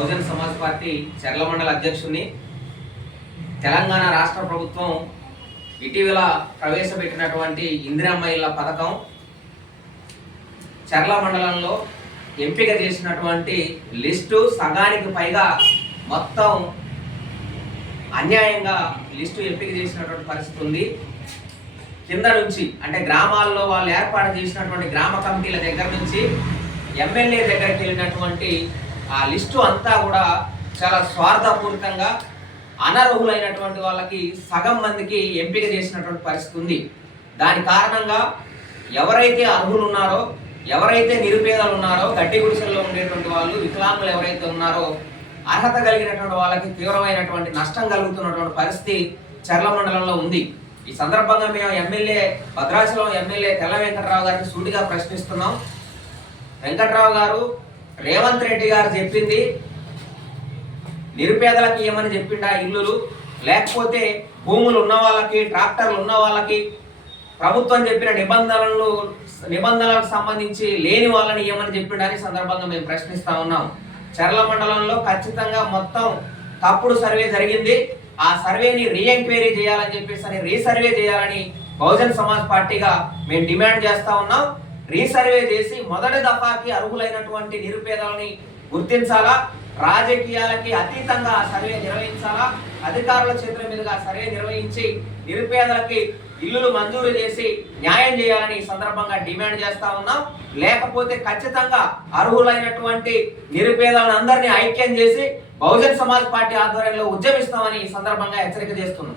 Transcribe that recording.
Bahujan Samaj party చర్ల మండల అధ్యక్షుడిని తెలంగాణ రాష్ట్ర ప్రభుత్వం ఇటీవల ప్రవేశపెట్టినటువంటి ఇందిరమ్మ పథకం చర్ల మండలంలో ఎంపిక చేసినటువంటి లిస్టు సగానికి పైగా మొత్తం అన్యాయంగా లిస్టు ఎంపిక చేసినటువంటి పరిస్థితి ఉంది. కింద నుంచి అంటే గ్రామాల్లో వాళ్ళు ఏర్పాటు చేసినటువంటి గ్రామ కమిటీల దగ్గర నుంచి ఎమ్మెల్యే దగ్గరికి వెళ్ళినటువంటి ఆ లిస్టు అంతా కూడా చాలా స్వార్థపూరితంగా అనర్హులైనటువంటి వాళ్ళకి సగం మందికి ఎంపిక చేసినటువంటి పరిస్థితి ఉంది. దాని కారణంగా ఎవరైతే అర్హులు ఉన్నారో ఎవరైతే నిరుపేదలు ఉన్నారో గడ్డి గుడిసెల్లో ఉండేటువంటి వాళ్ళు వికలాంగులు ఎవరైతే ఉన్నారో అర్హత కలిగినటువంటి వాళ్ళకి తీవ్రమైనటువంటి నష్టం కలుగుతున్నటువంటి పరిస్థితి చర్ల మండలంలో ఉంది. ఈ సందర్భంగా మేము ఎమ్మెల్యే భద్రాచలం ఎమ్మెల్యే తెల్ల వెంకటరావు గారిని సూటిగా ప్రశ్నిస్తున్నాం. వెంకట్రావు గారు రేవంత్ రెడ్డి గారు చెప్పింది నిరుపేదలకు ఏమని చెప్పిండా ఇల్లులు? లేకపోతే భూములు ఉన్న వాళ్ళకి ట్రాక్టర్లు ఉన్న వాళ్ళకి ప్రభుత్వం చెప్పిన నిబంధనలు నిబంధనలకు సంబంధించి లేని వాళ్ళని ఏమని చెప్పిండని సందర్భంగా మేము ప్రశ్నిస్తా ఉన్నాం. చర్ల మండలంలో ఖచ్చితంగా మొత్తం తప్పుడు సర్వే జరిగింది. ఆ సర్వేని రీఎంక్వైరీ చేయాలని చెప్పేసి అని రీసర్వే చేయాలని బహుజన్ సమాజ్ పార్టీగా మేము డిమాండ్ చేస్తా ఉన్నాం. రీసర్వే చేసి మొదటి దఫాకి అర్హులైనటువంటి నిరుపేదలని గుర్తించాలా? రాజకీయాలకి అతీతంగా ఆ సర్వే నిర్వహించాలా? అధికారుల చేతుల మీదుగా ఆ సర్వే నిర్వహించి నిరుపేదలకి ఇల్లులు మంజూరు చేసి న్యాయం చేయాలని ఈ సందర్భంగా డిమాండ్ చేస్తా ఉన్నాం. లేకపోతే ఖచ్చితంగా అర్హులైనటువంటి నిరుపేదలను అందరినీ ఐక్యం చేసి బహుజన్ సమాజ్ పార్టీ ఆధ్వర్యంలో ఉద్యమిస్తామని ఈ సందర్భంగా హెచ్చరిక చేస్తున్నాం.